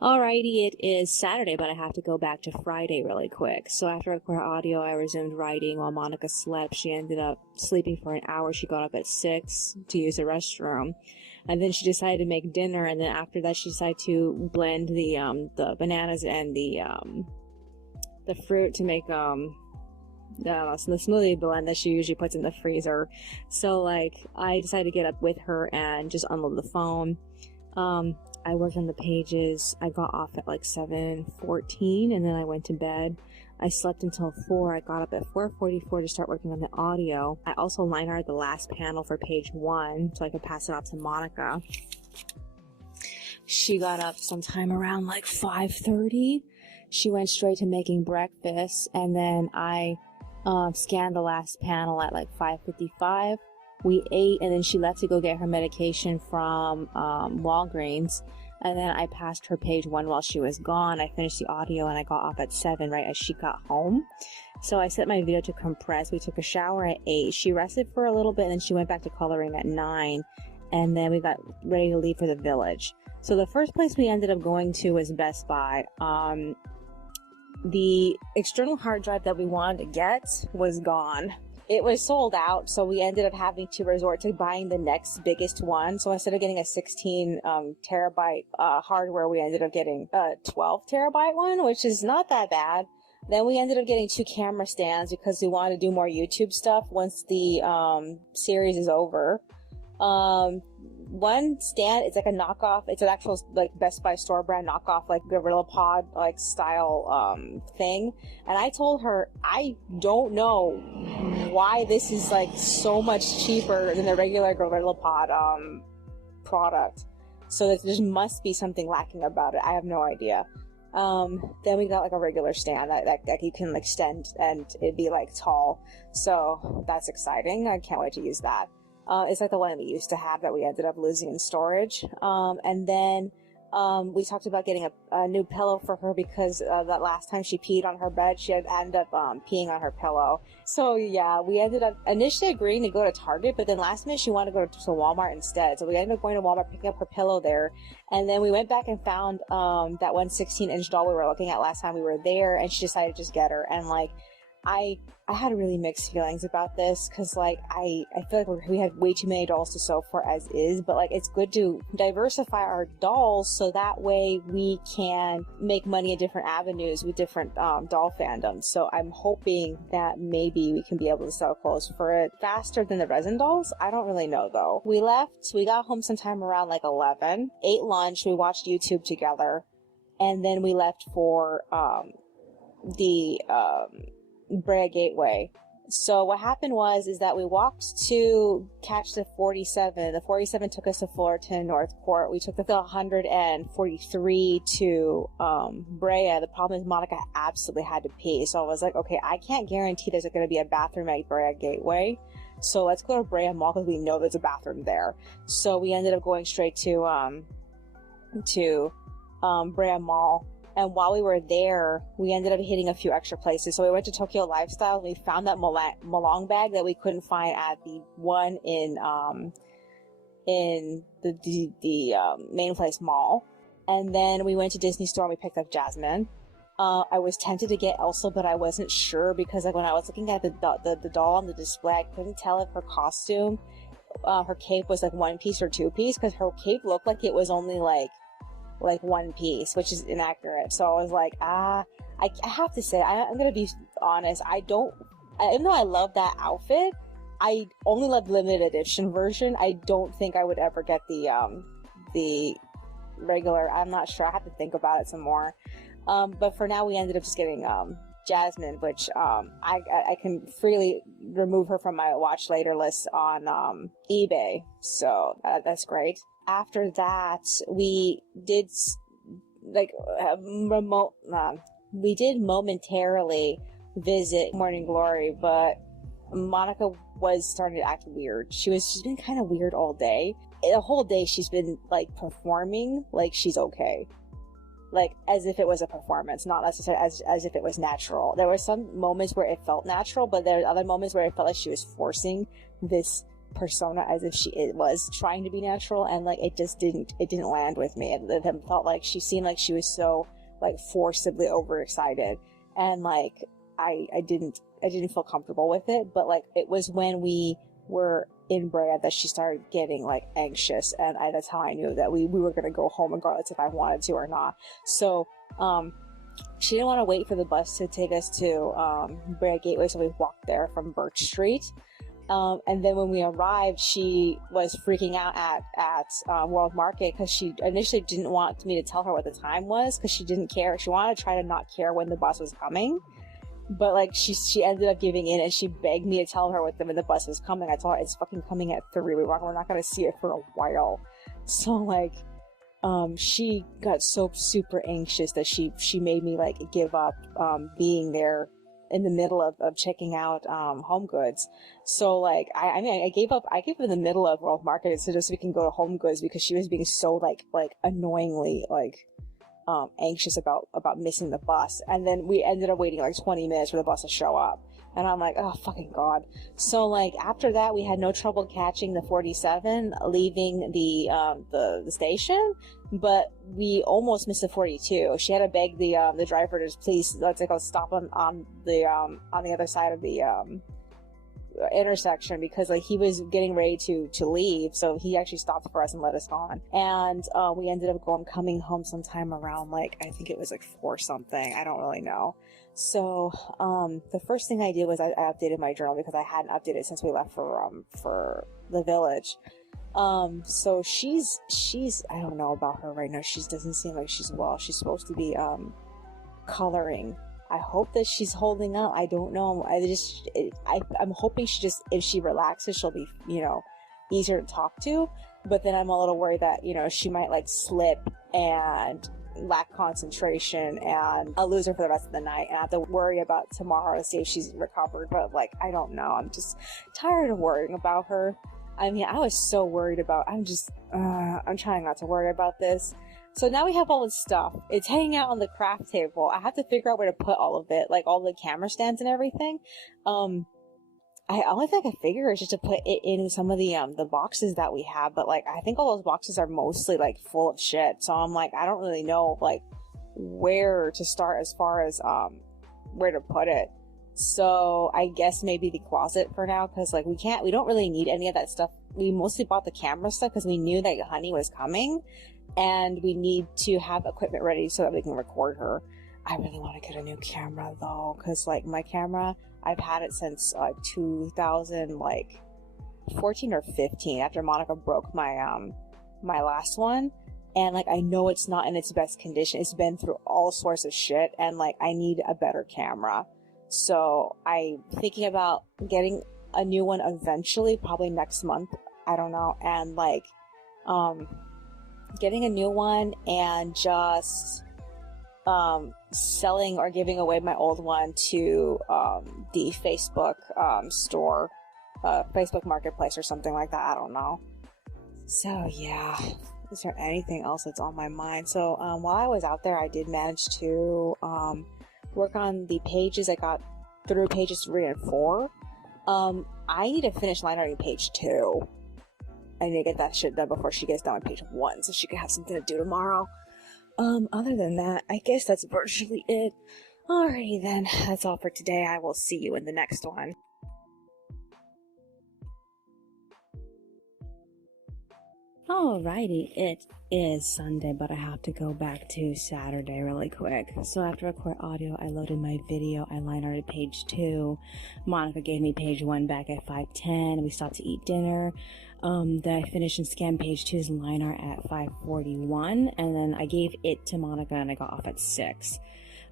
Alrighty, it is Saturday, but I have to go back to Friday really quick. So after I recorded audio, I resumed writing while Monika slept. She ended up sleeping for an hour. She got up at 6 to use the restroom. And then she decided to make dinner, and then after that she decided to blend the bananas and the fruit to make the smoothie blend that she usually puts in the freezer. So I decided to get up with her and just unload the phone. I worked on the pages. I got off at 7:14, and then I went to bed. I slept until 4. I got up at 4:44 to start working on the audio. I also line arted the last panel for page 1 so I could pass it off to Monika. She got up sometime around 5:30. She went straight to making breakfast, and then I scanned the last panel at 5:55. We ate, and then she left to go get her medication from Walgreens, and then I passed her page 1 while she was gone. I finished the audio, and I got off at 7 right as she got home. So I set my video to compress. We took a shower at 8. She rested for a little bit, and then she went back to coloring at 9, and then we got ready to leave for the village. So the first place we ended up going to was Best Buy. The external hard drive that we wanted to get was gone. It was sold out, so we ended up having to resort to buying the next biggest one. So instead of getting a 16 terabyte hardware, we ended up getting a 12 terabyte one, which is not that bad. Then we ended up getting 2 camera stands because we wanted to do more YouTube stuff once the series is over. One stand, it's a knockoff. It's an actual Best Buy store brand knockoff, Gorilla Pod style thing. And I told her, I don't know why this is so much cheaper than the regular Gorilla Pod product. So there just must be something lacking about it. I have no idea. Then we got a regular stand that you can extend and it'd be tall. So that's exciting. I can't wait to use that. It's the one we used to have that we ended up losing in storage. And then we talked about getting a new pillow for her because that last time she peed on her bed, she had ended up peeing on her pillow. So yeah, we ended up initially agreeing to go to Target, but then last minute she wanted to go to Walmart instead. So we ended up going to Walmart, picking up her pillow there. And then we went back and found that one 16-inch doll we were looking at last time we were there, and she decided to just get her. And I had really mixed feelings about this because I feel like we have way too many dolls to sew for as is, but it's good to diversify our dolls so that way we can make money in different avenues with different doll fandoms. So I'm hoping that maybe we can be able to sell clothes for it faster than the resin dolls. I don't really know though. We got home sometime around 11, ate lunch, we watched YouTube together, and then we left for the Brea Gateway. So what happened is that we walked to catch the 47. The 47 took us to Fullerton, North Court. We took the 143 to Brea. The problem is Monika absolutely had to pee. So I was like, okay, I can't guarantee there's going to be a bathroom at Brea Gateway. So let's go to Brea Mall because we know there's a bathroom there. So we ended up going straight to Brea Mall. And while we were there, we ended up hitting a few extra places. So we went to Tokyo Lifestyle, and we found that Malong bag that we couldn't find at the one in the Main Place Mall. And then we went to Disney Store and we picked up Jasmine. I was tempted to get Elsa, but I wasn't sure because when I was looking at the doll on the display, I couldn't tell if her costume, her cape was 1 piece or 2 piece, because her cape looked like it was only one piece, which is inaccurate. So I was I have to say, I'm gonna be honest, even though I love that outfit, I only love the limited edition version. I don't think I would ever get the regular. I'm not sure, I have to think about it some more. But for now we ended up just getting Jasmine, which I can freely remove her from my watch later list on eBay, so that's great. After that, we did we did momentarily visit Morning Glory, but Monika was starting to act weird. She's been kind of weird all day. The whole day she's been performing she's okay. As if it was a performance, not necessarily as if it was natural. There were some moments where it felt natural, but there were other moments where it felt like she was forcing this persona as if it was trying to be natural, and like it didn't land with me. It felt like she seemed like she was so like forcibly overexcited, and like I didn't feel comfortable with it. But like it was when we were in Brea that she started getting like anxious, and that's how I knew that we were gonna go home regardless if I wanted to or not. So she didn't want to wait for the bus to take us to Brea Gateway, so we walked there from Birch Street. And then when we arrived, she was freaking out at World Market because she initially didn't want me to tell her what the time was because she didn't care. She wanted to try to not care when the bus was coming. But like she ended up giving in, and she begged me to tell her when the bus was coming. I told her it's fucking coming at 3. We're not gonna see it for a while. So like she got so super anxious that she made me like give up being there in the middle of checking out Home Goods. So like I gave up in the middle of World Market so just so we can go to Home Goods because she was being so like annoyingly like anxious about missing the bus. And then we ended up waiting like 20 minutes for the bus to show up, and I'm like, oh fucking god. So like after that we had no trouble catching the 47 leaving the station, but we almost missed the 42. She had to beg the driver to please let's go stop on the other side of the intersection because like he was getting ready to leave, so he actually stopped for us and let us on. And we ended up coming home sometime around like I think it was like 4 something, I don't really know. So the first thing I did was I updated my journal because I hadn't updated since we left for the village. So she's I don't know about her right now. She doesn't seem like she's well. She's supposed to be coloring. I hope that she's holding up. I don't know. I'm hoping if she relaxes, she'll be, easier to talk to. But then I'm a little worried that, she might like slip and lack concentration and I'll lose her for the rest of the night and I have to worry about tomorrow to see if she's recovered. But like, I don't know. I'm just tired of worrying about her. I mean, I was so worried about, I'm trying not to worry about this. So now we have all this stuff. It's hanging out on the craft table. I have to figure out where to put all of it, like all the camera stands and everything. Only thing I can figure is just to put it in some of the boxes that we have. But like, I think all those boxes are mostly like full of shit. So I'm like, I don't really know like where to start as far as where to put it. So I guess maybe the closet for now, because like we don't really need any of that stuff. We mostly bought the camera stuff because we knew that Honey was coming. And we need to have equipment ready so that we can record her. I really want to get a new camera though, because like my camera, I've had it since 2014 or 15 after Monika broke my my last one, and like I know it's not in its best condition. It's been through all sorts of shit, and like I need a better camera. So I'm thinking about getting a new one eventually, probably next month. I don't know, and like getting a new one and just selling or giving away my old one to the Facebook store, Facebook Marketplace or something like that. I don't know. So yeah, is there anything else that's on my mind? So while I was out there, I did manage to work on the pages. I got through pages 3 and 4. I need to finish line writing page 2. I need to get that shit done before she gets done with page 1 so she can have something to do tomorrow. Other than that, I guess that's virtually it. Alrighty then, that's all for today. I will see you in the next one. Alrighty, it is Sunday, but I have to go back to Saturday really quick. So after record audio, I loaded my video. I line arted page 2. Monika gave me page 1 back at 5:10. We stopped to eat dinner. Then I finished and scanned page 2's line art at 5:41, and then I gave it to Monika and I got off at 6.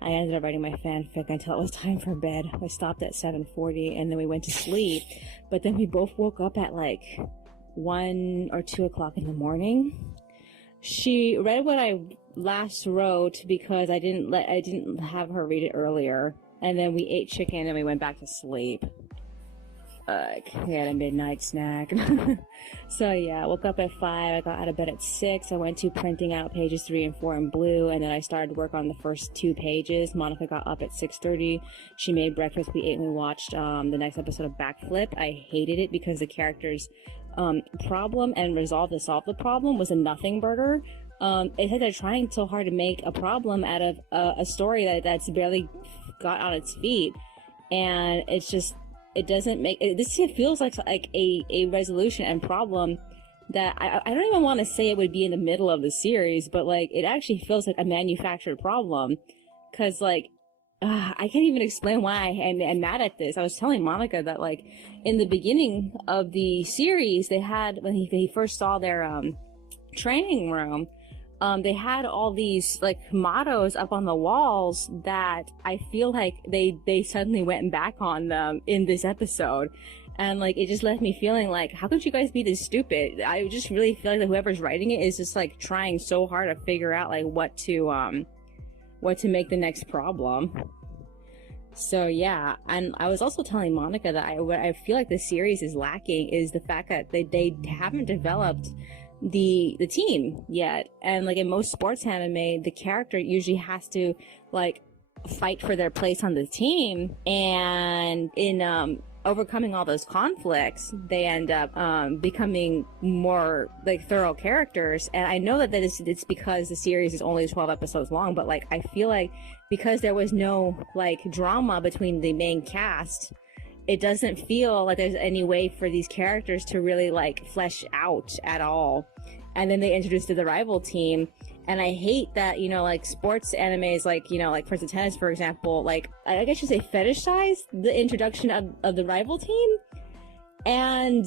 I ended up writing my fanfic until it was time for bed. I stopped at 7:40 and then we went to sleep, but then we both woke up at like 1 or 2 o'clock in the morning. She read what I last wrote because I didn't have her read it earlier, and then we ate chicken and we went back to sleep. I had a midnight snack. So yeah, I woke up at 5, I got out of bed at 6, I went to printing out pages 3 and 4 in blue, and then I started work on the first 2 pages. Monika got up at 6:30, she made breakfast, we ate, and we watched the next episode of Backflip. I hated it because the character's problem and resolve to solve the problem was a nothing burger. It's like they're trying so hard to make a problem out of a story that's barely got on its feet, and it's just, it doesn't make it, this feels like a resolution and problem that I don't even want to say it would be in the middle of the series, but like it actually feels like a manufactured problem, because like I can't even explain why I'm mad at this. I was telling Monika that like in the beginning of the series they had, when he first saw their training room, they had all these like mottos up on the walls that I feel like they suddenly went back on them in this episode, and like it just left me feeling like, how could you guys be this stupid? I just really feel like that whoever's writing it is just like trying so hard to figure out like what to make the next problem. So yeah, and I was also telling Monika that what I feel like the series is lacking is the fact that they haven't developed the team yet. And like in most sports anime, the character usually has to like fight for their place on the team, and in overcoming all those conflicts they end up becoming more like thorough characters. And I know that it's because the series is only 12 episodes long, but like I feel like because there was no like drama between the main cast, it doesn't feel like there's any way for these characters to really like flesh out at all. And then they introduced the rival team, and I hate that, you know, like sports animes, like, you know, like for instance tennis, for example, like I guess you say fetishize the introduction of the rival team, and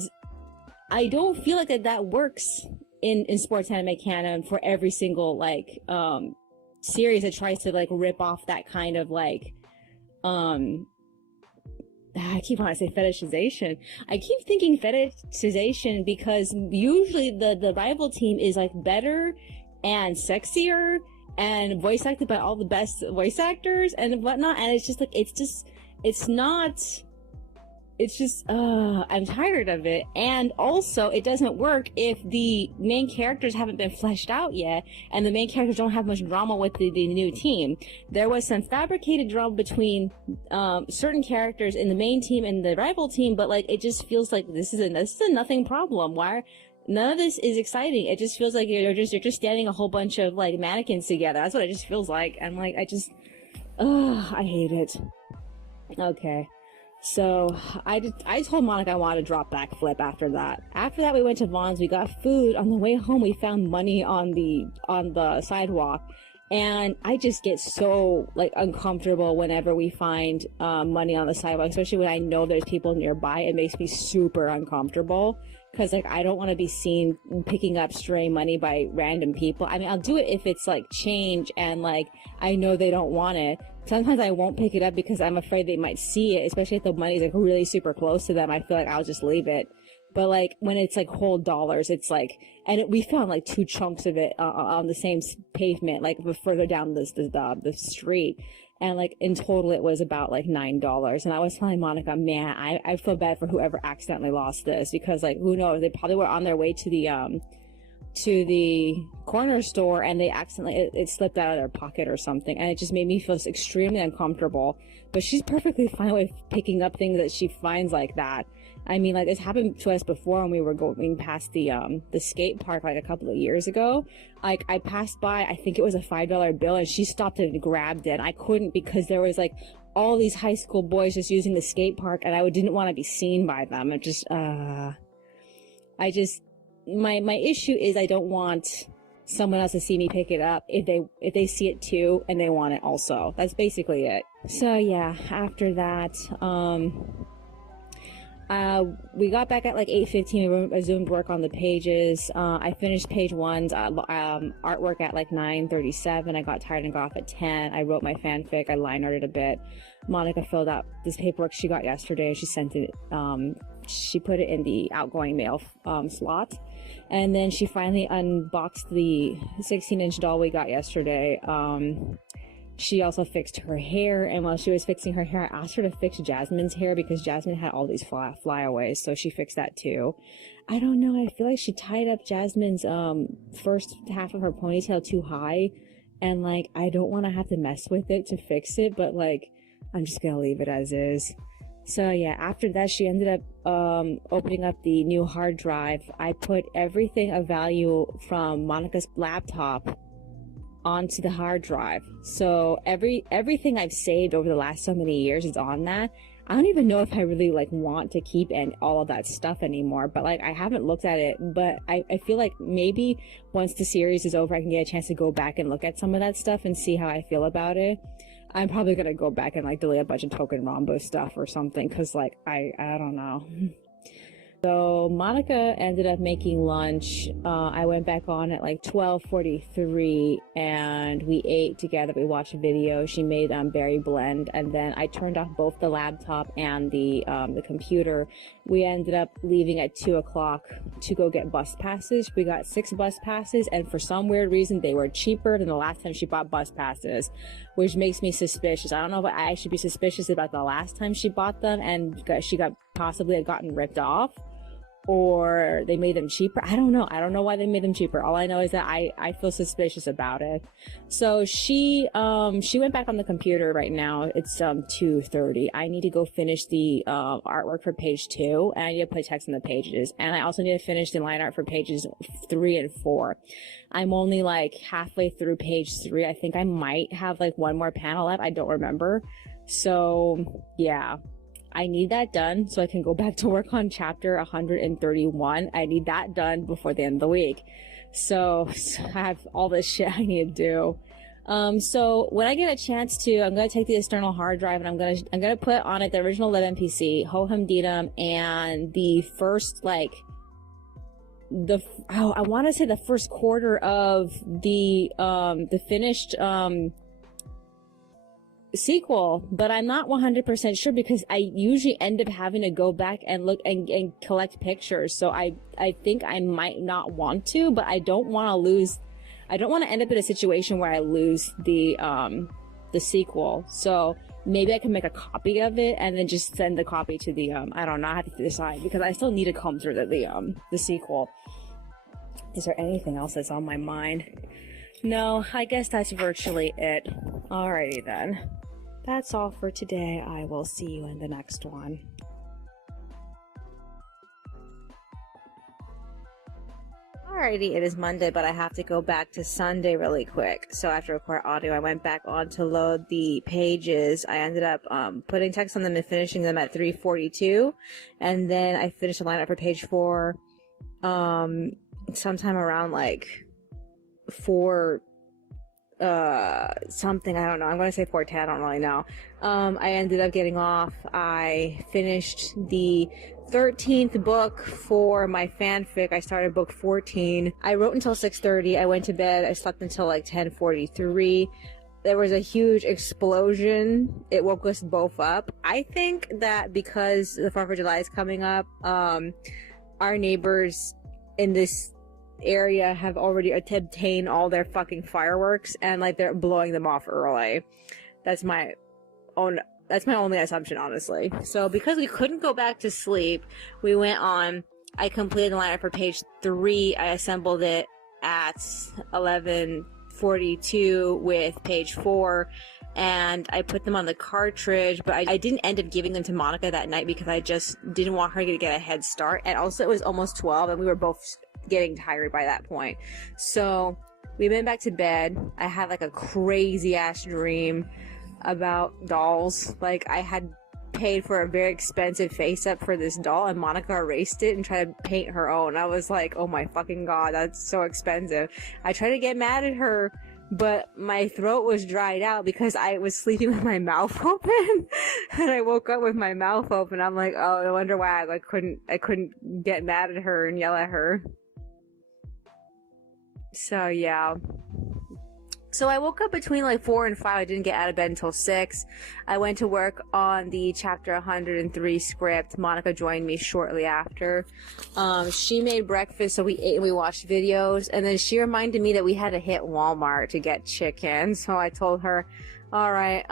I don't feel like that works in sports anime canon for every single like series that tries to like rip off that kind of like I keep wanting to say fetishization. I keep thinking fetishization because usually the rival team is like better and sexier and voice acted by all the best voice actors and whatnot, and it's just like I'm tired of it. And also it doesn't work if the main characters haven't been fleshed out yet, and the main characters don't have much drama with the new team. There was some fabricated drama between certain characters in the main team and the rival team, but like it just feels like this is a nothing problem. Why none of this is exciting? It just feels like you're just standing a whole bunch of like mannequins together. That's what it just feels like. And like I hate it. Okay. So I told Monika I wanted to drop Backflip after that. After that, we went to Vaughn's. We got food. On the way home, we found money on the sidewalk, and I just get so like uncomfortable whenever we find money on the sidewalk, especially when I know there's people nearby. It makes me super uncomfortable because like I don't want to be seen picking up stray money by random people. I mean, I'll do it if it's like change and like I know they don't want it. Sometimes I won't pick it up because I'm afraid they might see it, especially if the money's like really super close to them. I feel like I'll just leave it. But like when it's like whole dollars, it's like, and we found like 2 chunks of it on the same pavement, like further down the street. And like in total it was about like $9. And I was telling Monika, man, I feel bad for whoever accidentally lost this, because like who knows, they probably were on their way to the corner store and they accidentally it slipped out of their pocket or something, and it just made me feel extremely uncomfortable. But she's perfectly fine with picking up things that she finds like that. I mean, like, it's happened to us before when we were going past the skate park like a couple of years ago. Like, I passed by, I think it was a $5 bill, and she stopped it and grabbed it. I couldn't, because there was like all these high school boys just using the skate park, and I didn't want to be seen by them. It just my issue is I don't want someone else to see me pick it up if they see it too and they want it also. That's basically it. So yeah, after that, we got back at like 8:15. We resumed work on the pages. I finished page 1's artwork at like 9:37. I got tired and got off at 10. I wrote my fanfic. I line arted a bit. Monika filled out this paperwork she got yesterday. She sent it. She put it in the outgoing mail slot. And then she finally unboxed the 16-inch doll we got yesterday. She also fixed her hair, and while she was fixing her hair, I asked her to fix Jasmine's hair because Jasmine had all these flyaways, so she fixed that too. I don't know, I feel like she tied up Jasmine's first half of her ponytail too high, and like I don't want to have to mess with it to fix it, but like I'm just gonna leave it as is. So yeah, after that she ended up opening up the new hard drive. I put everything of value from Monica's laptop onto the hard drive. So everything I've saved over the last so many years is on that. I don't even know if I really like want to keep all of that stuff anymore, but like I haven't looked at it, but I feel like maybe once the series is over I can get a chance to go back and look at some of that stuff and see how I feel about it. I'm probably gonna go back and like delete a bunch of Token Rambo stuff or something, because like I don't know. So Monika ended up making lunch. I went back on at like 12:43 and we ate together. We watched a video. She made berry blend, and then I turned off both the laptop and the computer. We ended up leaving at 2 o'clock to go get bus passes. We got 6 bus passes, and for some weird reason they were cheaper than the last time she bought bus passes, which makes me suspicious. I don't know if I should be suspicious about the last time she bought them and she got possibly had gotten ripped off, or they made them cheaper. I don't know. I don't know why they made them cheaper. All I know is that I feel suspicious about it. So she went back on the computer right now. It's 2:30. I need to go finish the artwork for page 2, and I need to put text on the pages, and I also need to finish the line art for pages 3 and 4. I'm only like halfway through page 3. I think I might have like one more panel left. I don't remember. So yeah, I need that done so I can go back to work on chapter 131. I need that done before the end of the week. So I have all this shit I need to do. So when I get a chance to, I'm gonna take the external hard drive and I'm gonna put on it the original Live MPC, Hohem Dedum, and the first like I want to say the first quarter of the finished sequel, but I'm not 100% sure because I usually end up having to go back and look and collect pictures. So I think I might not want to, but I don't want to end up in a situation where I lose the sequel. So maybe I can make a copy of it and then just send the copy to the I don't know, I have to decide because I still need to comb through the sequel. Is there anything else that's on my mind? No, I guess that's virtually it. Alrighty then. That's all for today. I will see you in the next one. Alrighty, it is Monday, but I have to go back to Sunday really quick. So after record audio, I went back on to load the pages. I ended up putting text on them and finishing them at 3:42, and then I finished the lineup for page 4 sometime around like 4 something, I don't know, I'm gonna say 4:10, I don't really know. I ended up getting off. I finished the 13th book for my fanfic. I started book 14. I wrote until 6:30. I went to bed. I slept until like 10:43. There was a huge explosion. It woke us both up. I think that because the 4th of July is coming up, our neighbors in this area have already obtained all their fucking fireworks and like they're blowing them off early. That's my only assumption, honestly. So because we couldn't go back to sleep, we went on. I completed the lineup for page 3. I assembled it at 11:42 with page 4, and I put them on the cartridge, but I didn't end up giving them to Monika that night because I just didn't want her to get a head start, and also it was almost 12 and we were both getting tired by that point. So we went back to bed. I had like a crazy ass dream about dolls. Like I had paid for a very expensive face up for this doll and Monika erased it and tried to paint her own. I was like, oh my fucking god, that's so expensive. I tried to get mad at her, but my throat was dried out because I was sleeping with my mouth open and I woke up with my mouth open. I'm like, oh, I wonder why I couldn't get mad at her and yell at her. So yeah, So I woke up between like 4 and 5. I didn't get out of bed until 6. I went to work on the chapter 103 script. Monika joined me shortly after. She made breakfast, so we ate and we watched videos. And then she reminded me that we had to hit Walmart to get chicken. So I told her, all right,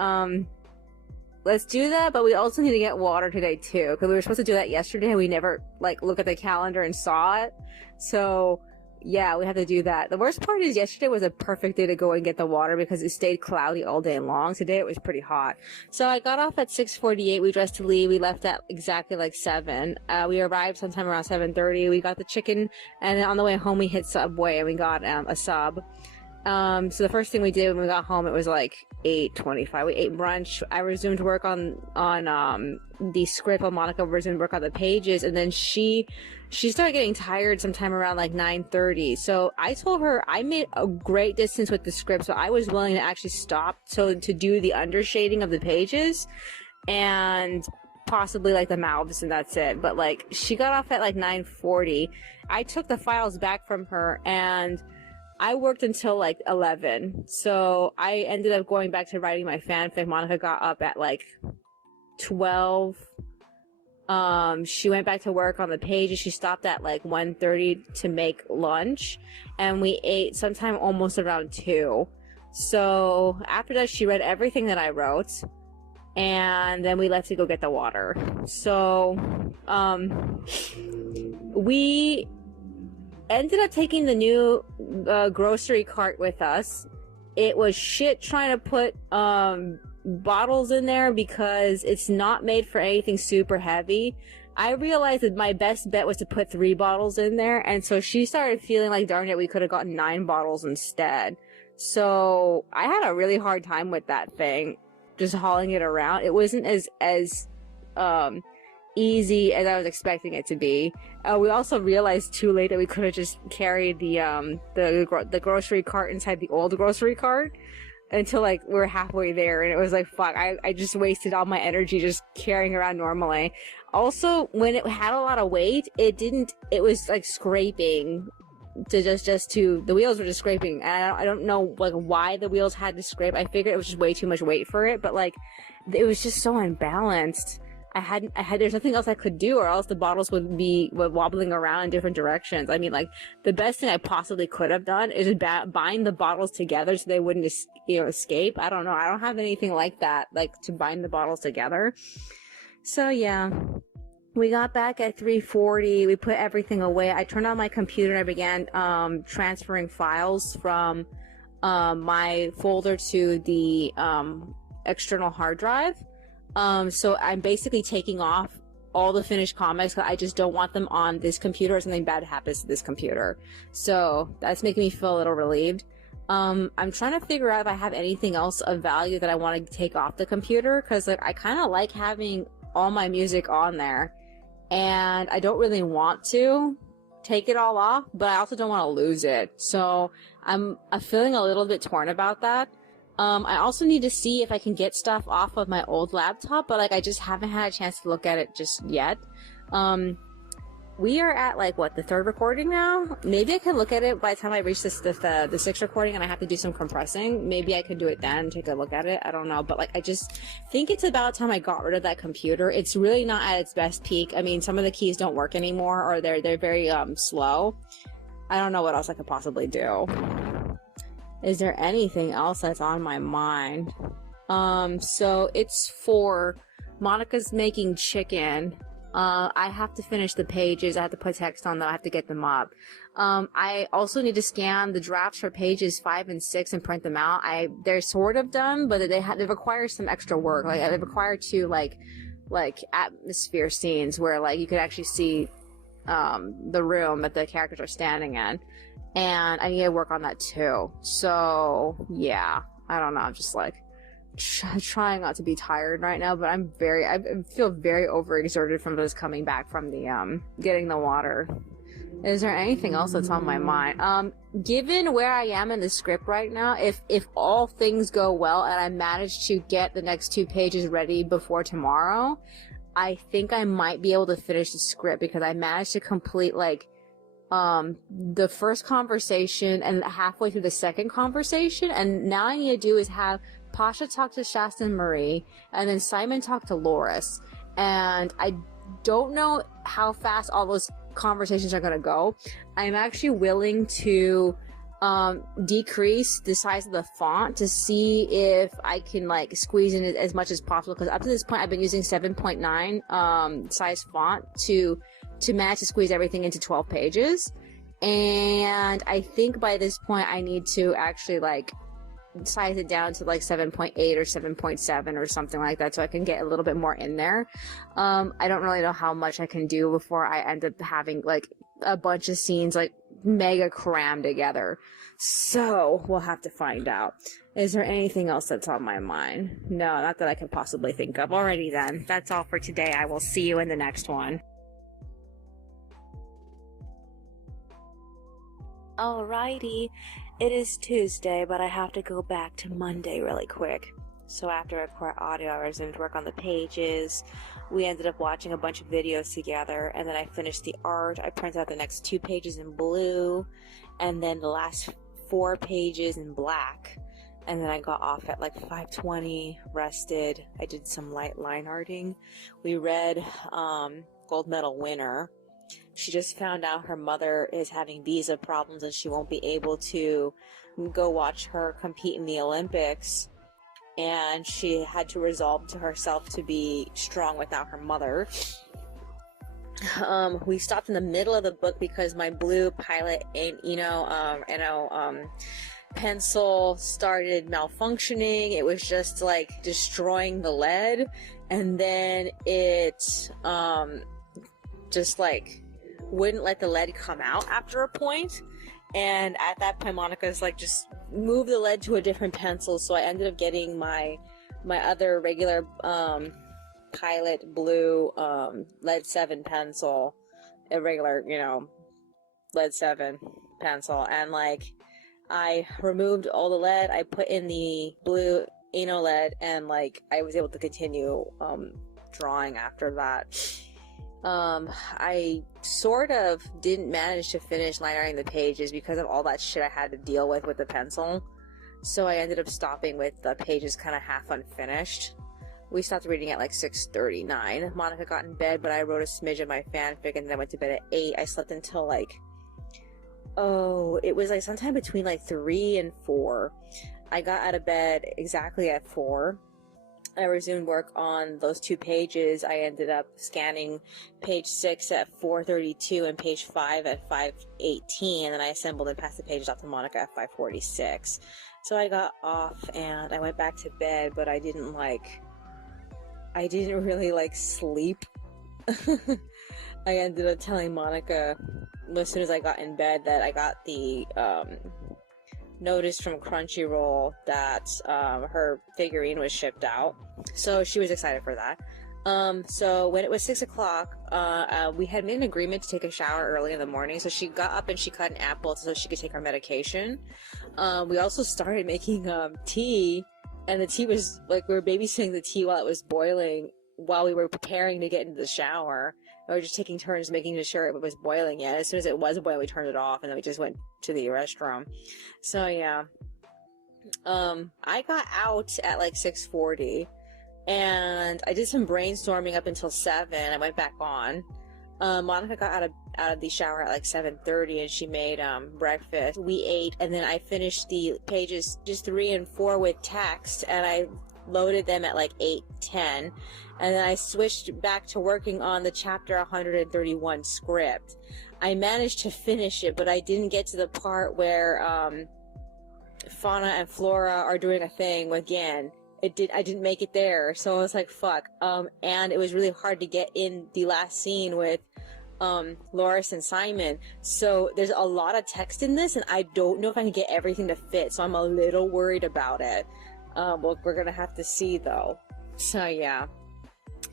let's do that, but we also need to get water today too. Because we were supposed to do that yesterday and we never like looked at the calendar and saw it. So yeah, we have to do that. The worst part is yesterday was a perfect day to go and get the water because it stayed cloudy all day long. Today it was pretty hot. So I got off at 6:48. We dressed to leave. We left at exactly like 7. We arrived sometime around 7:30. We got the chicken, and then on the way home we hit Subway and we got a sub. So the first thing we did when we got home, it was like 8:25. We ate brunch. I resumed work on the script while Monika resumed work on the pages, and then she started getting tired sometime around like 9:30. So I told her I made a great distance with the script, so I was willing to actually stop to do the undershading of the pages and possibly like the mouths, and that's it. But like she got off at like 9:40. I took the files back from her and I worked until like 11. So I ended up going back to writing my fanfic. Monika got up at like 12. She went back to work on the pages. She stopped at like 1:30 to make lunch, and we ate sometime almost around 2. So after that, she read everything that I wrote, and then we left to go get the water. So we ended up taking the new grocery cart with us. It was shit trying to put bottles in there because it's not made for anything super heavy. I realized that my best bet was to put 3 bottles in there, and so she started feeling like, darn it, we could have gotten 9 bottles instead. So I had a really hard time with that thing, just hauling it around. It wasn't as easy as I was expecting it to be. We also realized too late that we could have just carried the grocery cart inside the old grocery cart until like we were halfway there, and it was like, fuck, I just wasted all my energy just carrying around normally. Also, when it had a lot of weight, it was like scraping to the wheels were just scraping, and I don't know like why the wheels had to scrape. I figured it was just way too much weight for it, but like it was just so unbalanced. There's nothing else I could do, or else the bottles would be wobbling around in different directions. I mean, like, the best thing I possibly could have done is bind the bottles together so they wouldn't, escape. I don't know. I don't have anything like that, like, to bind the bottles together. So, yeah. We got back at 3:40. We put everything away. I turned on my computer and I began, transferring files from, my folder to the, external hard drive. So I'm basically taking off all the finished comics. I just don't want them on this computer or something bad happens to this computer. So that's making me feel a little relieved. I'm trying to figure out if I have anything else of value that I want to take off the computer, because like I kind of like having all my music on there, and I don't really want to take it all off, but I also don't want to lose it. So I'm feeling a little bit torn about that. I also need to see if I can get stuff off of my old laptop, but like I just haven't had a chance to look at it just yet. We are at like what, the 3rd recording now? Maybe I can look at it by the time I reach the 6th recording and I have to do some compressing. Maybe I could do it then and take a look at it. I don't know, but like I just think it's about time I got rid of that computer. It's really not at its best peak. I mean, some of the keys don't work anymore, or they're very slow. I don't know what else I could possibly do. Is there anything else that's on my mind? So it's for Monika's making chicken. I have to finish the pages. I have to put text on them. I have to get them up. I also need to scan the drafts for pages 5 and 6 and print them out. They're sort of done, but they require some extra work. Like they require 2 like atmosphere scenes where like you could actually see the room that the characters are standing in. And I need to work on that too. So, yeah. I don't know. I'm just like trying not to be tired right now, but I feel very overexerted from just coming back from the, getting the water. Is there anything else that's on my mind? Given where I am in the script right now, if all things go well and I manage to get the next 2 pages ready before tomorrow, I think I might be able to finish the script because I managed to complete like the first conversation and halfway through the second conversation, and now I need to do is have Pasha talk to Shasta and Marie, and then Simon talk to Loris. And I don't know how fast all those conversations are going to go. I'm actually willing to decrease the size of the font to see if I can like squeeze in as much as possible, because up to this point I've been using 7.9 size font to manage to squeeze everything into 12 pages. And I think by this point I need to actually like size it down to like 7.8 or 7.7 or something like that, so I can get a little bit more in there. I don't really know how much I can do before I end up having like a bunch of scenes like mega crammed together. So we'll have to find out. Is there anything else that's on my mind? No, not that I can possibly think of. Alrighty then, that's all for today. I will see you in the next one. Alrighty, it is Tuesday, but I have to go back to Monday really quick. So after I record audio, I resumed work on the pages. We ended up watching a bunch of videos together, and then I finished the art. I printed out the next 2 pages in blue, and then the last 4 pages in black. And then I got off at like 5:20, rested. I did some light line arting. We read Gold Medal Winner. She just found out her mother is having visa problems and she won't be able to go watch her compete in the Olympics. And she had to resolve to herself to be strong without her mother. We stopped in the middle of the book because my blue Pilot pencil started malfunctioning. It was just like destroying the lead, and then it just like wouldn't let the lead come out after a point. And at that point Monica's like, just move the lead to a different pencil. So I ended up getting my other regular Pilot blue lead 7 pencil, a regular lead 7 pencil, and like I removed all the lead, I put in the blue lead, and like I was able to continue drawing after that. I sort of didn't manage to finish line arting the pages because of all that shit I had to deal with the pencil. So I ended up stopping with the pages kind of half unfinished. We stopped reading at like 6:39. Monika got in bed, but I wrote a smidge of my fanfic, and then I went to bed at 8. I slept until like, it was like sometime between like 3 and 4. I got out of bed exactly at 4. I resumed work on those 2 pages. I ended up scanning page 6 at 4:32 and page 5 at 5:18, and then I assembled and passed the pages off to Monika at 5:46. So I got off and I went back to bed, but I didn't really like sleep. I ended up telling Monika as soon as I got in bed that I got the notice from Crunchyroll that her figurine was shipped out. So she was excited for that. So when it was 6 o'clock, we had made an agreement to take a shower early in the morning. So she got up and she cut an apple so she could take her medication. We also started making tea, and the tea was like, we were babysitting the tea while it was boiling, while we were preparing to get into the shower. We were just taking turns making sure it was boiling yet. As soon as it was boiling, we turned it off, and then we just went to the restroom. So yeah, I got out at like 6:40, and I did some brainstorming up until 7. I went back on. Monika got out of the shower at like 7:30, and she made breakfast. We ate, and then I finished the pages just 3 and 4 with text, and I loaded them at like 8:10, and then I switched back to working on the chapter 131 script. I managed to finish it, but I didn't get to the part where Fauna and Flora are doing a thing again. I didn't make it there, so I was like, fuck. And it was really hard to get in the last scene with Loris and Simon. So there's a lot of text in this, and I don't know if I can get everything to fit, so I'm a little worried about it. Well, we're gonna have to see though. So yeah,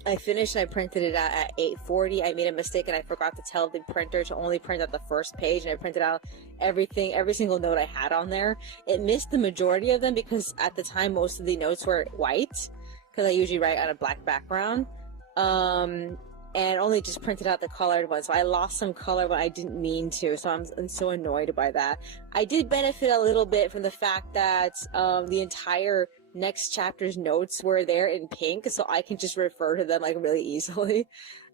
I finished and I printed it out at 8:40. I made a mistake and I forgot to tell the printer to only print out the first page, and I printed out everything, every single note I had on there. It missed the majority of them because at the time most of the notes were white, because I usually write on a black background. and only just printed out the colored one. So I lost some color when I didn't mean to. So I'm so annoyed by that. I did benefit a little bit from the fact that the entire next chapter's notes were there in pink, so I can just refer to them like really easily.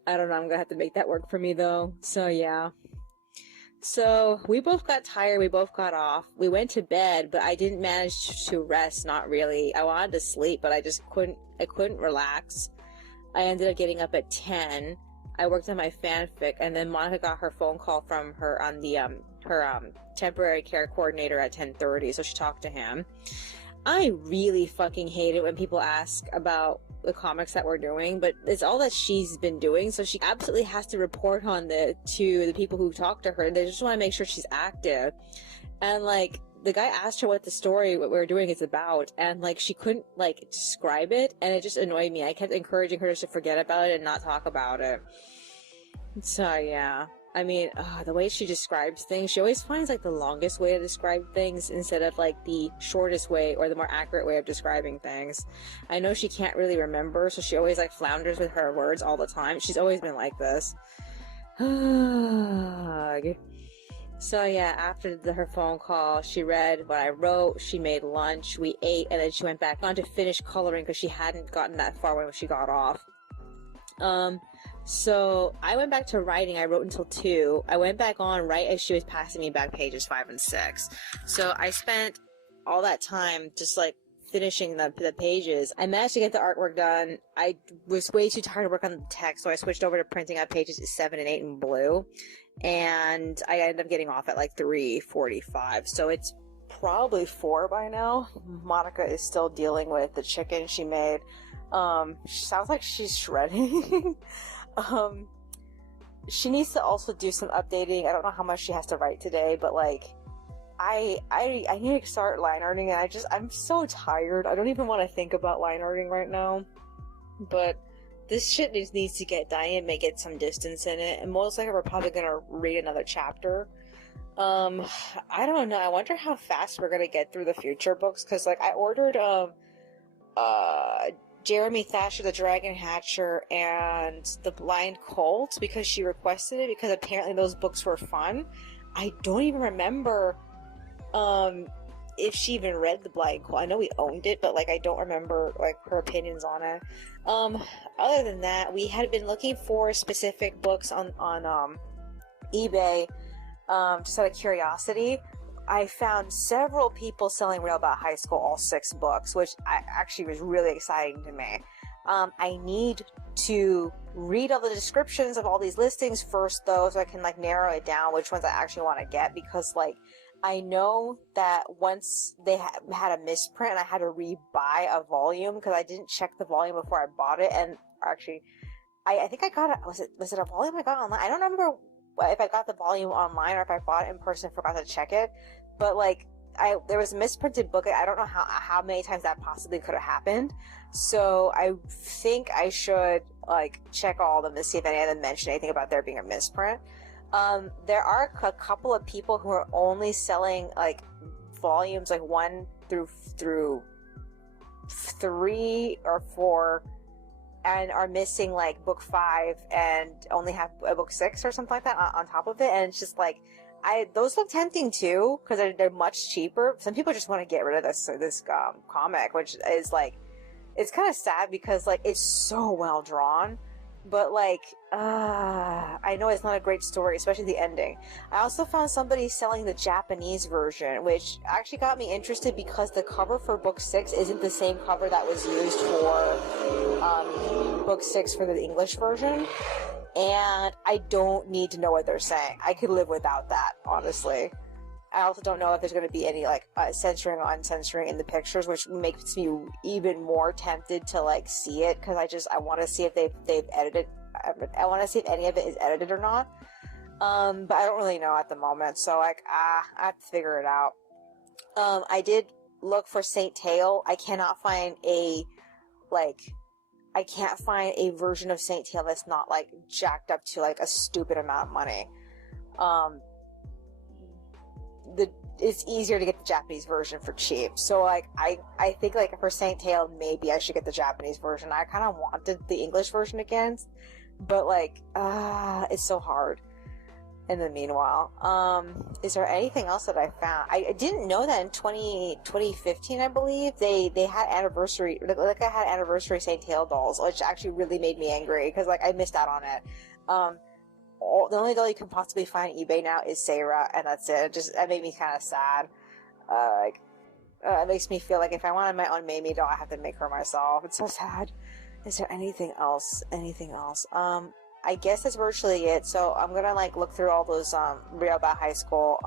I don't know, I'm gonna have to make that work for me though. So yeah. So we both got tired, we both got off. We went to bed, but I didn't manage to rest, not really. I wanted to sleep, but I couldn't relax. I ended up getting up at 10. I worked on my fanfic, and then Monika got her phone call from her on the her temporary care coordinator at 10:30, so she talked to him. I really fucking hate it when people ask about the comics that we're doing, but it's all that she's been doing, so she absolutely has to report on to the people who talk to her. They just want to make sure she's active. And like, the guy asked her what we were doing is about, and like, she couldn't like describe it, and it just annoyed me. I kept encouraging her just to forget about it and not talk about it. So yeah. I mean, the way she describes things, she always finds like the longest way to describe things instead of like the shortest way or the more accurate way of describing things. I know she can't really remember, so she always like flounders with her words all the time. She's always been like this. So yeah, after her phone call, she read what I wrote, she made lunch, we ate, and then she went back on to finish coloring because she hadn't gotten that far when she got off. So I went back to writing. I wrote until 2. I went back on right as she was passing me back pages 5 and 6. So I spent all that time just like finishing the pages. I managed to get the artwork done. I was way too tired to work on the text, so I switched over to printing out pages 7 and 8 in blue. And I ended up getting off at like 3:45. So it's probably 4 by now. Monika is still dealing with the chicken she made. She sounds like she's shredding. She needs to also do some updating. I don't know how much she has to write today, but like, I need to start line arting, and I'm so tired. I don't even want to think about line arting right now. But this shit needs to get done and get some distance in it, and most likely we're probably gonna read another chapter. I don't know. I wonder how fast we're gonna get through the future books, because like I ordered Jeremy Thatcher, the Dragon Hatcher, and The Blind Colt because she requested it, because apparently those books were fun. I don't even remember if she even read The Blind Colt. I know we owned it, but like I don't remember like her opinions on it. Other than that, we had been looking for specific books on eBay, just out of curiosity. I found several people selling Real About High School, all 6 books, which actually was really exciting to me. I need to read all the descriptions of all these listings first, though, so I can like narrow it down which ones I actually want to get, because like I know that once they had a misprint and I had to rebuy a volume because I didn't check the volume before I bought it, and actually I think I got it. Was it a volume I got online? I don't remember if I got the volume online or if I bought it in person and forgot to check it, but like there was a misprinted book. I don't know how many times that possibly could have happened, so I think I should like check all of them to see if any of them mention anything about there being a misprint. There are a couple of people who are only selling like volumes like 1 through 3 or 4, and are missing like book 5 and only have a book 6 or something like that on top of it. And it's just like, those look tempting too, because they're much cheaper. Some people just want to get rid of this comic, which is like, it's kind of sad because like it's so well drawn, but like I know it's not a great story, especially the ending. I also found somebody selling the Japanese version, which actually got me interested because the cover for book 6 isn't the same cover that was used for book 6 for the English version, and I don't need to know what they're saying. I could live without that, honestly. I also don't know if there's going to be any like censoring or uncensoring in the pictures, which makes me even more tempted to like see it, because I want to see if they've edited. I want to see if any of it is edited or not. But I don't really know at the moment, so like I have to figure it out. I did look for Saint Tail. I cannot find a version of Saint Tail that's not like jacked up to like a stupid amount of money. It's easier to get the Japanese version for cheap. So like I think like for Saint Tail maybe I should get the Japanese version. I kind of wanted the English version again, But like, it's so hard. In the meanwhile, is there anything else that I found? I didn't know that in 2015, I believe, they had anniversary, like I had anniversary Saint Tail dolls, which actually really made me angry, because like I missed out on it. The only doll you can possibly find on eBay now is Sarah, and that's it. That made me kind of sad. It makes me feel like if I wanted my own Mamie doll, I have to make her myself. It's so sad. Is there anything else? Anything else? I guess that's virtually it. So I'm gonna like look through all those Real About High School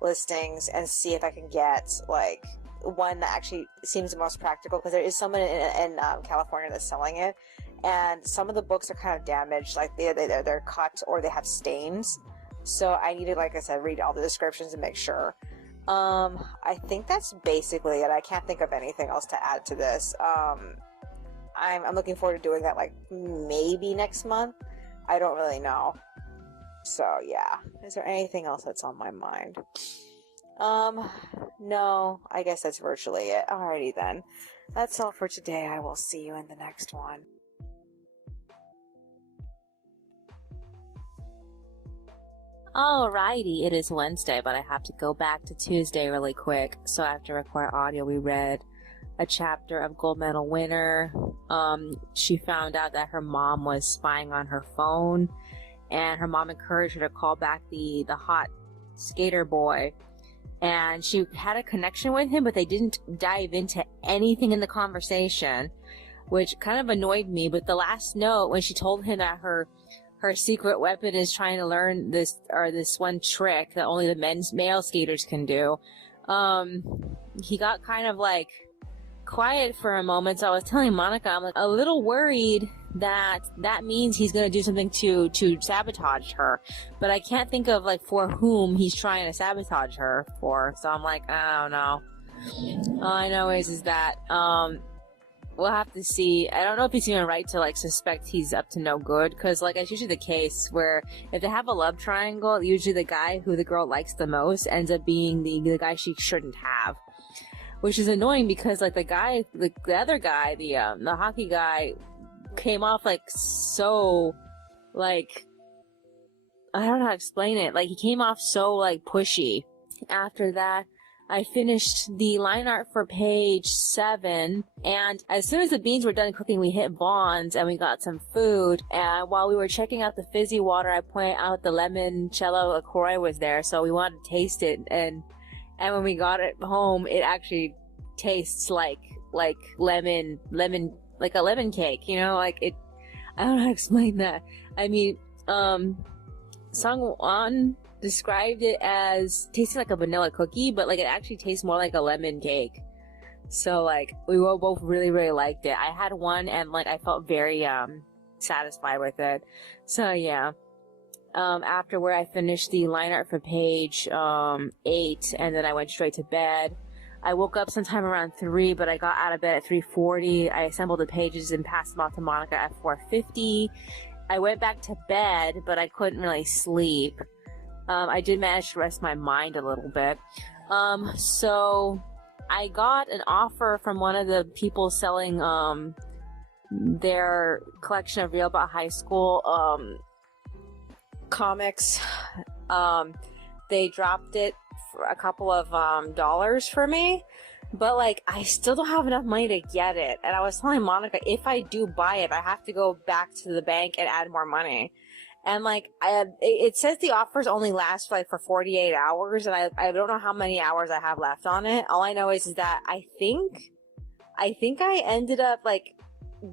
listings and see if I can get like one that actually seems the most practical, because there is someone in California that's selling it, and some of the books are kind of damaged, like they're cut or they have stains. So I need to, like I said, read all the descriptions and make sure. I think that's basically it. I can't think of anything else to add to this. I'm looking forward to doing that, like, maybe next month. I don't really know. So, yeah. Is there anything else that's on my mind? No. I guess that's virtually it. Alrighty then. That's all for today. I will see you in the next one. Alrighty, it is Wednesday, but I have to go back to Tuesday really quick. So after record audio, we read a chapter of Gold Medal winner. She found out that her mom was spying on her phone, and her mom encouraged her to call back the hot skater boy. And she had a connection with him, but they didn't dive into anything in the conversation, which kind of annoyed me. But the last note, when she told him that her secret weapon is trying to learn this one trick that only the male skaters can do, he got kind of like quiet for a moment. So I was telling Monika, I'm like a little worried that means he's going to do something to sabotage her, but I can't think of like for whom he's trying to sabotage her for. So I'm like, I don't know. All I know is that we'll have to see. I don't know if he's even right to like suspect he's up to no good, because like it's usually the case where if they have a love triangle, usually the guy who the girl likes the most ends up being the guy she shouldn't have. Which is annoying, because like the other guy, the hockey guy, came off like so, like, I don't know how to explain it. Like he came off so like pushy. After that, I finished the line art for page 7, and as soon as the beans were done cooking, we hit Vaughn's and we got some food. And while we were checking out the fizzy water, I pointed out the limoncello LaCroix was there, so we wanted to taste it. And when we got it home, it actually tastes like lemon, like a lemon cake, you know, like it, I don't know how to explain that. I mean, Sungwon described it as tasting like a vanilla cookie, but like it actually tastes more like a lemon cake. So like we both really, really liked it. I had one and like I felt very satisfied with it. So yeah. Afterward, I finished the line art for page 8, and then I went straight to bed. I woke up sometime around 3, but I got out of bed at 3:40. I assembled the pages and passed them off to Monika at 4:50. I went back to bed, but I couldn't really sleep. I did manage to rest my mind a little bit. So I got an offer from one of the people selling their collection of Real About High School comics. They dropped it for a couple of dollars for me, but like I still don't have enough money to get it. And I was telling Monika, if I do buy it, I have to go back to the bank and add more money. And like it says the offers only last for 48 hours, and I don't know how many hours I have left on it. All I know is that I think I ended up like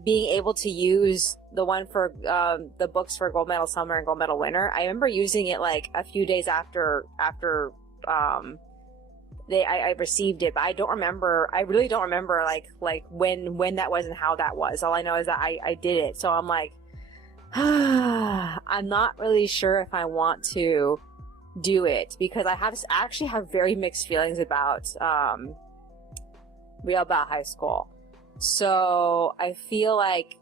being able to use the one for the books for Gold Medal Summer and Gold Medal Winter. I remember using it like a few days after I received it, but I really don't remember like when that was and how that was. All I know is that I did it. So I'm like, I'm not really sure if I want to do it, because I actually have very mixed feelings about Real About High School. So I feel like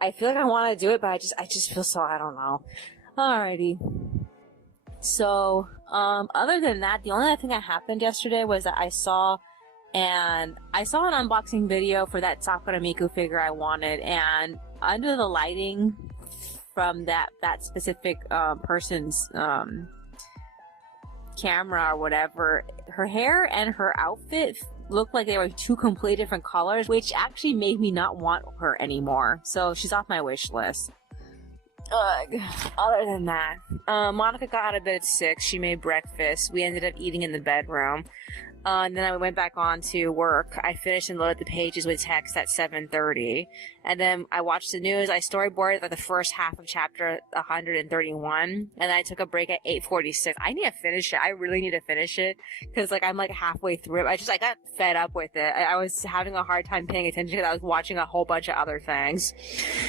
I want to do it, but I just feel so, I don't know. Alrighty. So, other than that, the only other thing that happened yesterday was that I saw and I saw an unboxing video for that Sakura Miku figure I wanted, and under the lighting from that specific person's camera or whatever, her hair and her outfit looked like they were two completely different colors, which actually made me not want her anymore. So she's off my wish list. Other than that, Monika got out of bed at 6. She made breakfast. We ended up eating in the bedroom. And then I went back on to work. I finished and loaded the pages with text at 7:30. And then I watched the news. I storyboarded like the first half of chapter 131. And I took a break at 8:46. I need to finish it. I really need to finish it. Cause like I'm like halfway through it. I got fed up with it. I was having a hard time paying attention because I was watching a whole bunch of other things.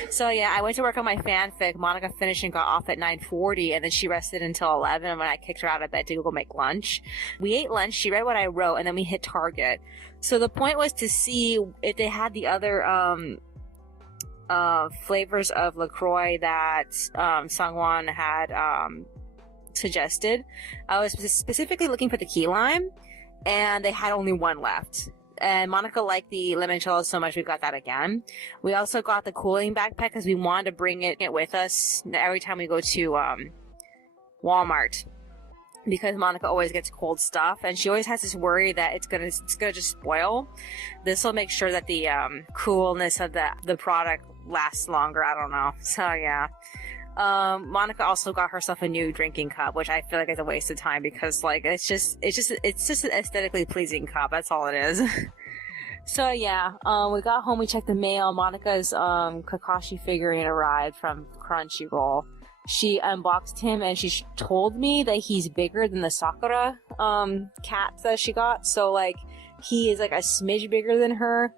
So yeah, I went to work on my fanfic. Monika finished and got off at 9:40. And then she rested until 11 when I kicked her out of bed to go make lunch. We ate lunch. She read what I wrote. And then we hit Target. So the point was to see if they had the other flavors of LaCroix that Sungwon had suggested. I was specifically looking for the key lime, and they had only one left. And Monika liked the limoncello so much we got that again. We also got the cooling backpack because we wanted to bring it with us every time we go to Walmart. Because Monika always gets cold stuff, and she always has this worry that it's gonna just spoil. This will make sure that the coolness of the product lasts longer. I don't know. So yeah. Monika also got herself a new drinking cup, which I feel like is a waste of time because like it's just an aesthetically pleasing cup. That's all it is. So yeah, we got home, we checked the mail. Monika's Kakashi figurine arrived from Crunchyroll. She unboxed him and she told me that he's bigger than the Sakura cat that she got. So like he is like a smidge bigger than her,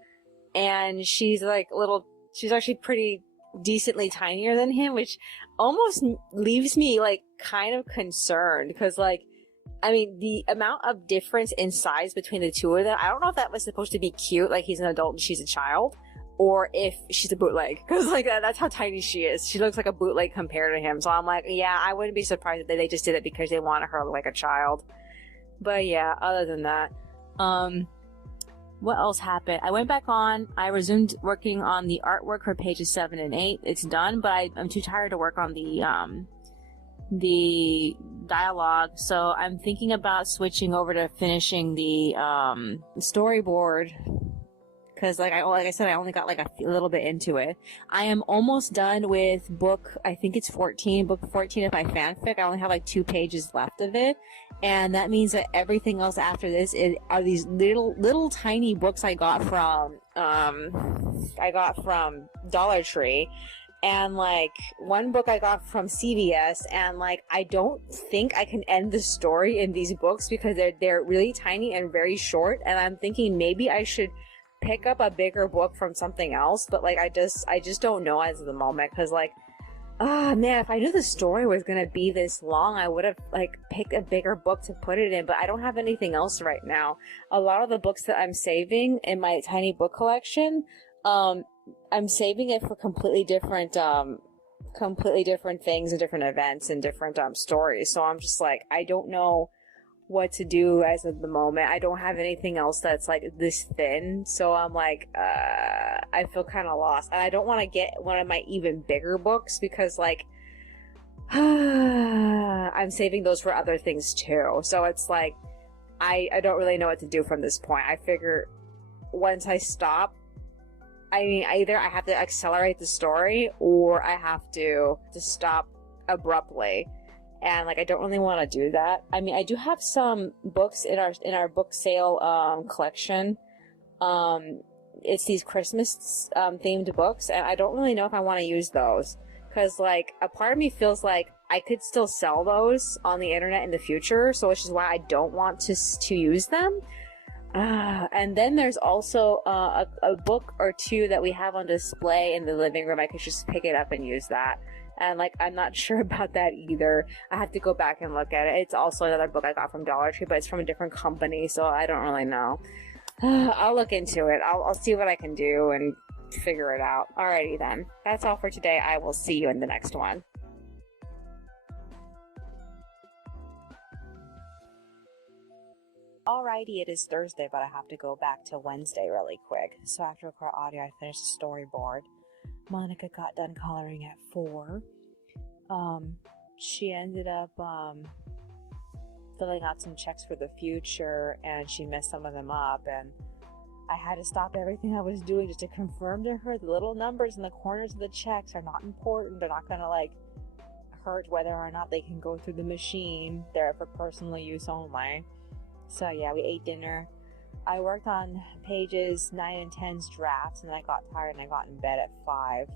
and she's actually pretty decently tinier than him, which almost leaves me like kind of concerned because like I mean the amount of difference in size between the two of them, I don't know if that was supposed to be cute, like he's an adult and she's a child, or if she's a bootleg, because like that's how tiny she is. She looks like a bootleg compared to him. So I'm like, yeah, I wouldn't be surprised if they just did it because they wanted her to look like a child. But yeah, other than that, what else happened? I went back on. I resumed working on the artwork for pages 7 and 8. It's done, but I'm too tired to work on the dialogue. So I'm thinking about switching over to finishing the storyboard. Because, like I said, I only got, like, a little bit into it. I am almost done with book 14 of my fanfic. I only have, like, 2 pages left of it. And that means that everything else after this are these little tiny books I got from Dollar Tree. And, like, one book I got from CVS, and, like, I don't think I can end the story in these books because they're really tiny and very short. And I'm thinking maybe I should pick up a bigger book from something else, but like I just don't know as of the moment, because like man, if I knew the story was gonna be this long, I would have like picked a bigger book to put it in, but I don't have anything else right now. A lot of the books that I'm saving in my tiny book collection, I'm saving it for completely different things and different events and different stories. So I'm just like, I don't know what to do as of the moment. I don't have anything else that's like this thin, so I'm like I feel kind of lost, and I don't want to get one of my even bigger books because like I'm saving those for other things too. So it's like I don't really know what to do from this point. I figure once I stop, I mean, either I have to accelerate the story or I have to stop abruptly. And like I don't really want to do that. I mean, I do have some books in our book sale collection. It's these Christmas themed books, and I don't really know if I want to use those because like a part of me feels like I could still sell those on the internet in the future, so which is why I don't want to use them. And then there's also a book or two that we have on display in the living room. I could just pick it up and use that. And, like, I'm not sure about that either. I have to go back and look at it. It's also another book I got from Dollar Tree, but it's from a different company, so I don't really know. I'll look into it. I'll see what I can do and figure it out. Alrighty then. That's all for today. I will see you in the next one. Alrighty, it is Thursday, but I have to go back to Wednesday really quick. So after record audio, I finished the storyboard. Monika got done coloring at 4. She ended up filling out some checks for the future, and she messed some of them up, and I had to stop everything I was doing just to confirm to her the little numbers in the corners of the checks are not important. They're not gonna like hurt whether or not they can go through the machine. They're for personal use only. So yeah, we ate dinner. I worked on pages 9 and 10's drafts, and then I got tired and I got in bed at 5.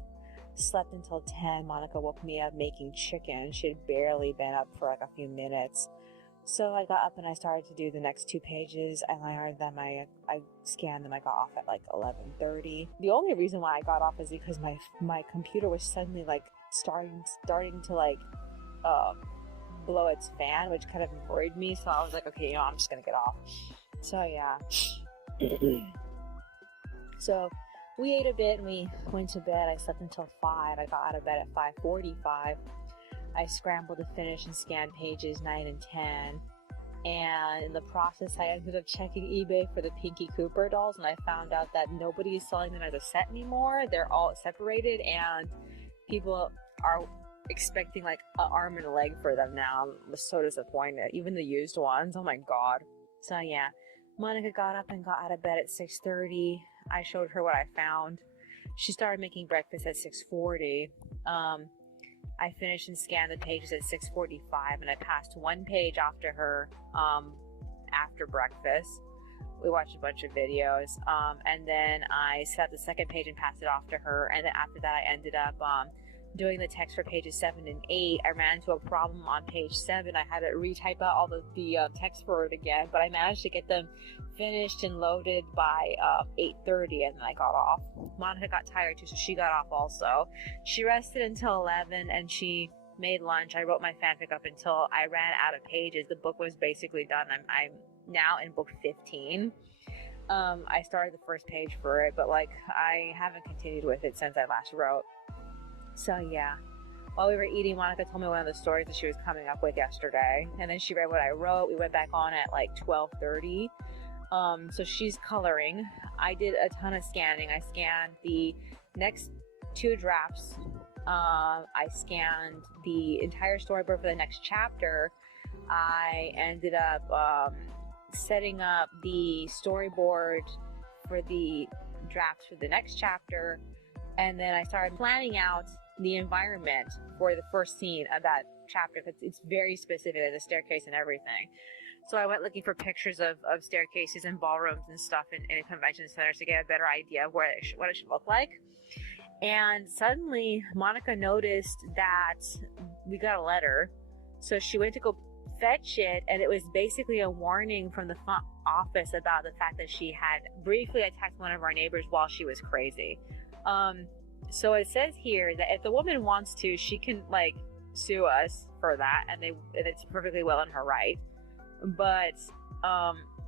Slept until 10. Monika woke me up making chicken. She had barely been up for like a few minutes. So I got up and I started to do the next 2 pages. I ironed them, I scanned them. I got off at like 11:30. The only reason why I got off is because my computer was suddenly like starting to like blow its fan, which kind of worried me. So I was like, okay, I'm just gonna get off. So yeah. So we ate a bit and we went to bed. I slept until 5. I got out of bed at 5:45. I scrambled to finish and scan pages 9 and 10. And in the process, I ended up checking eBay for the Pinky Cooper dolls, and I found out that nobody is selling them as a set anymore. They're all separated, and people are expecting like an arm and a leg for them now. I'm so disappointed. Even the used ones, oh my god. So yeah, Monika got up and got out of bed at 6:30. I showed her what I found. She started making breakfast at 6:40. I finished and scanned the pages at 6:45, and I passed 1 page after her after breakfast. We watched a bunch of videos, and then I set the second page and passed it off to her, and then after that I ended up doing the text for pages 7 and 8. I ran into a problem on page 7. I had to retype out all the text for it again, but I managed to get them finished and loaded by 8:30, and then I got off. Monika got tired too, so she got off also. She rested until 11, and she made lunch. I wrote my fanfic up until I ran out of pages. The book was basically done. I'm now in book 15. I started the first page for it, but like I haven't continued with it since I last wrote. So yeah, while we were eating, Monika told me one of the stories that she was coming up with yesterday, and then she read what I wrote. We went back on at like 12:30. So she's coloring. I did a ton of scanning. I scanned the next 2 drafts. I scanned the entire storyboard for the next chapter. I ended up setting up the storyboard for the drafts for the next chapter, and then I started planning out the environment for the first scene of that chapter, because it's very specific, there's a staircase and everything. So I went looking for pictures of staircases and ballrooms and stuff in convention centers to get a better idea of what it should look like. And suddenly Monika noticed that we got a letter. So she went to go fetch it, and it was basically a warning from the front office about the fact that she had briefly attacked one of our neighbors while she was crazy. So it says here that if the woman wants to, she can like sue us for that, and it's perfectly well in her right. But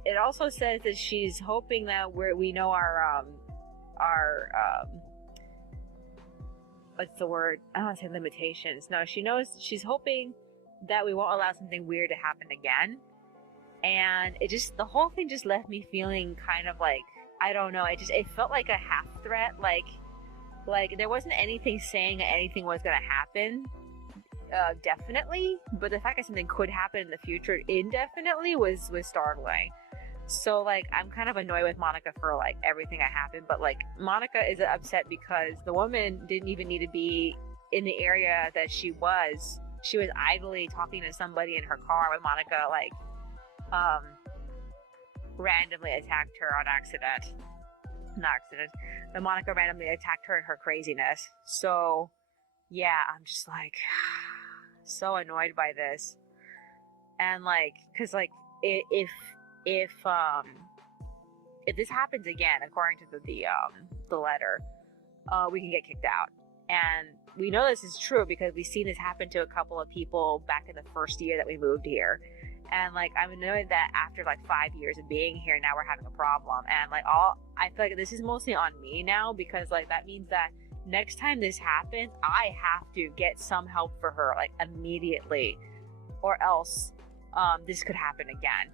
it also says that she's hoping that we know our what's the word? I don't want to say limitations. No, she's hoping that we won't allow something weird to happen again. And the whole thing just left me feeling kind of like, I don't know, it felt like a half threat, like there wasn't anything saying that anything was going to happen, definitely, but the fact that something could happen in the future indefinitely was startling. So like I'm kind of annoyed with Monika for like everything that happened, but like Monika is upset because the woman didn't even need to be in the area that she was idly talking to somebody in her car when Monika like randomly attacked her on accident. Not accident, but Monika randomly attacked her in her craziness. So yeah, I'm just like so annoyed by this. And like, cause like if this happens again, according to the letter, we can get kicked out. And we know this is true because we've seen this happen to a couple of people back in the first year that we moved here. And like, I'm annoyed that after like 5 years of being here, now we're having a problem. And like I feel like this is mostly on me now, because like that means that next time this happens, I have to get some help for her like immediately, or else this could happen again.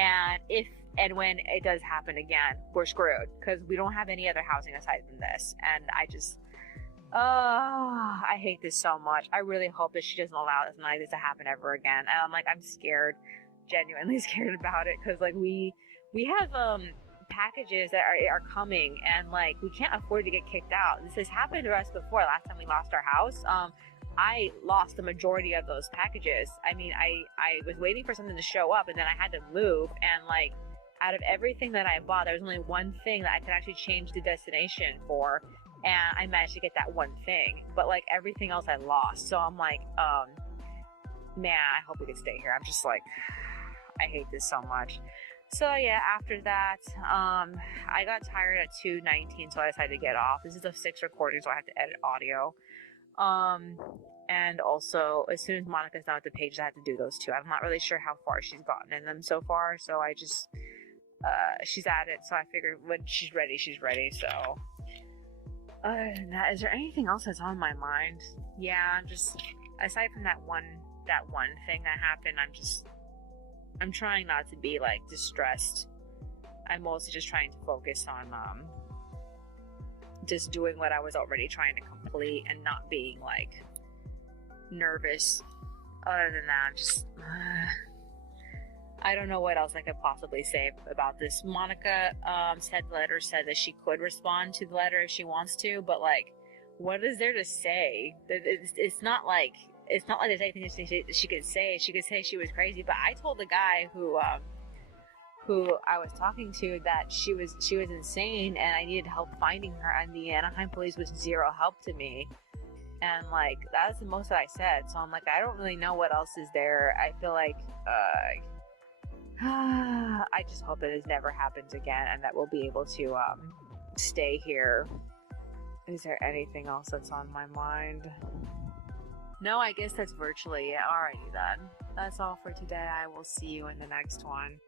And if and when it does happen again, we're screwed because we don't have any other housing aside from this. And I hate this so much. I really hope that she doesn't allow something like this to happen ever again. And I'm like, I'm scared, genuinely scared about it, because like we have packages that are coming, and like we can't afford to get kicked out. This has happened to us before. Last time we lost our house, I lost the majority of those packages. I mean, I was waiting for something to show up, and then I had to move, and like out of everything that I bought, there was only one thing that I could actually change the destination for, and I managed to get that one thing, but like everything else I lost. So I'm like, man, I hope we can stay here. I'm just like, I hate this so much. So yeah, after that, I got tired at 2:19, so I decided to get off. This is a 6 recording, so I have to edit audio. And also, as soon as Monika's done with the pages, I have to do those too. I'm not really sure how far she's gotten in them so far, so I just, she's at it, so I figured when she's ready, she's ready, so. Other than that, is there anything else that's on my mind? Yeah, just, aside from that one thing that happened, I'm trying not to be, like, distressed. I'm mostly just trying to focus on, just doing what I was already trying to complete and not being, like, nervous. Other than that, I'm just, I don't know what else I could possibly say about this. Monika, said that she could respond to the letter if she wants to, but, like, what is there to say? It's not like there's anything that she could say. She could say she was crazy, but I told the guy who I was talking to that she was insane and I needed help finding her, and the Anaheim police was zero help to me. And like, that's the most that I said. So I'm like, I don't really know what else is there. I feel like I just hope that this never happens again and that we'll be able to stay here. Is there anything else that's on my mind? No, I guess that's virtually it. Alrighty then. That's all for today. I will see you in the next one.